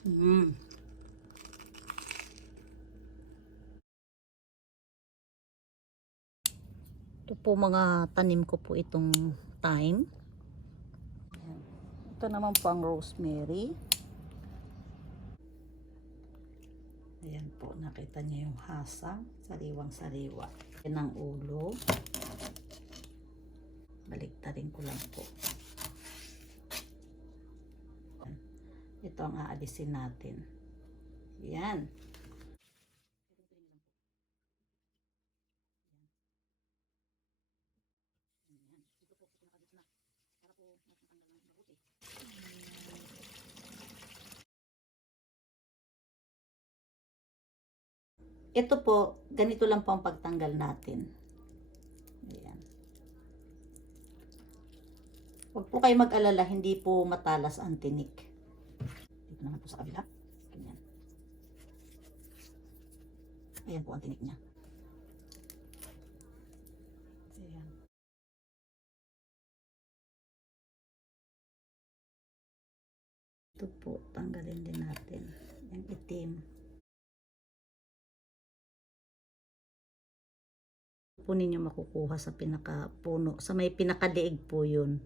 Mm. Ito po mga tanim ko po itong thyme. Ito naman po ang rosemary. Ayan po, nakita niyo yung hasang, sariwang-sariwa. Yan ang ulo. Baliktarin ko lang po. Ito ang aalisin natin. Yan. Ito po, ganito lang po ang pagtanggal natin. Ayan. Huwag po kayo mag-alala, hindi po matalas ang tinik. Dito naman po sa kabila. Ganyan. Ayan po ang tinik niya. Ayan. Ito po, tanggalin din natin. Yung itim. Po ninyo makukuha sa pinakapuno. Sa may pinakaliig po yun.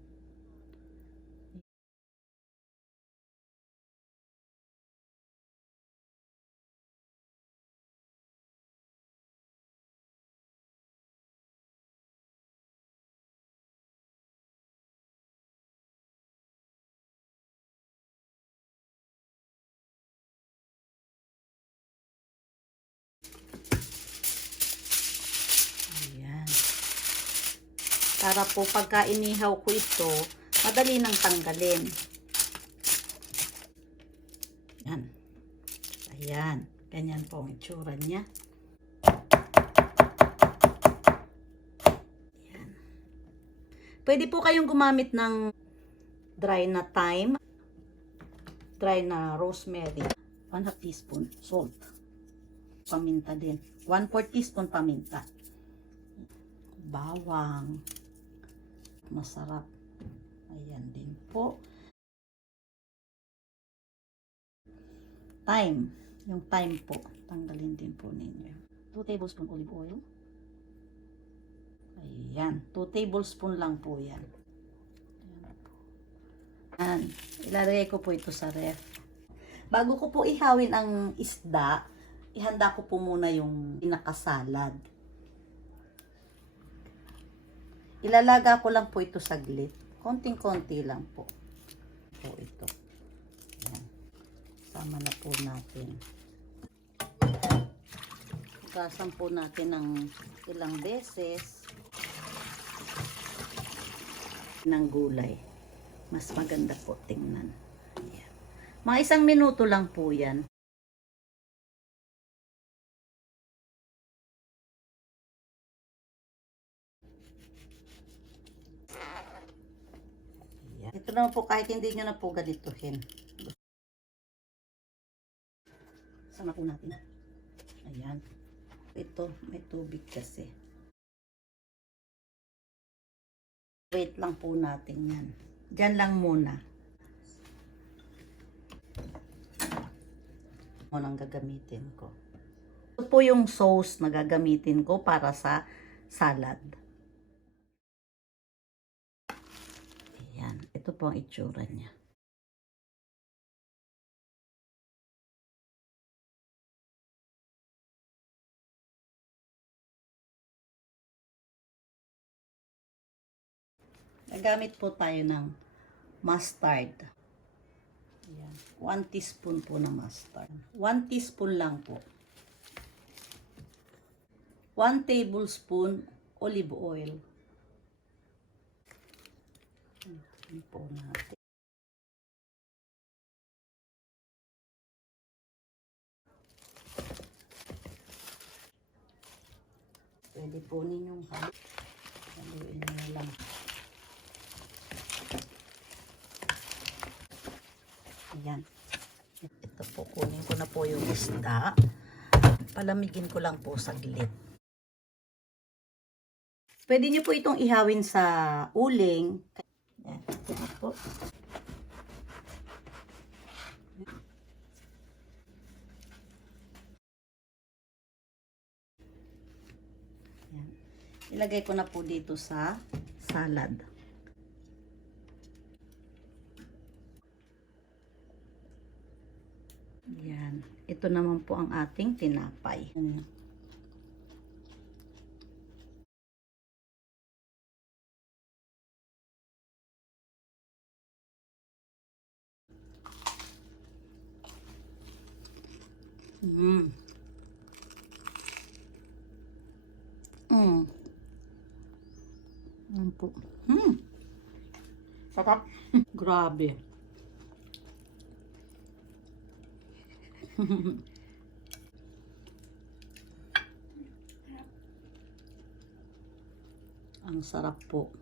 Ayan. Para po pagka inihaw ko ito, madali nang tanggalin. Ayan. Ayan. Ganyan po ang itsura niya. Ayan. Pwede po kayong gumamit ng dry na thyme, dry na rosemary, 1/2 teaspoon salt, paminta din, 1/4 teaspoon paminta, bawang, masarap. Ayan din po. Thyme, yung thyme po, tanggalin din po ninyo. 2 tablespoon olive oil. Ayan, 2 tablespoon lang po yan. Ayan, ilalagay ko po ito sa ref. Bago ko po ihawin ang isda, ihanda ko po muna yung pinakasalad. Ilalaga ko lang po ito saglit. Konting-konti lang po. Ito. Ayan. Sama na po natin. Hugasan po natin ng ilang beses ng gulay. Mas maganda po tingnan. Ayan. Mga 1 minuto lang po yan. Ito naman po kahit hindi nyo na po ganituhin. Sama po natin. Ayan. Ito, may tubig kasi. Wait lang po natin yan. Diyan lang muna. Ito ang gagamitin ko. Ito po yung sauce na gagamitin ko para sa salad. Ayan. Ito po ang itsura niya. Nagamit po tayo ng mustard. Ayan. 1 teaspoon po ng mustard. 1 teaspoon lang po. 1 tablespoon olive oil. Ayan po natin. Pwede po ninyong haluin nyo lang. Ayan. Ito po, kunin ko na po yung isda. Palamigin ko lang po saglit. Pwede nyo po itong ihawin sa uling. Ayan. Ito po. Ilagay ko na po dito sa salad. Yan. Ito naman po ang ating tinapay. Mm. Mm. Yan po. Sarap. Grabe. Ang sarap po.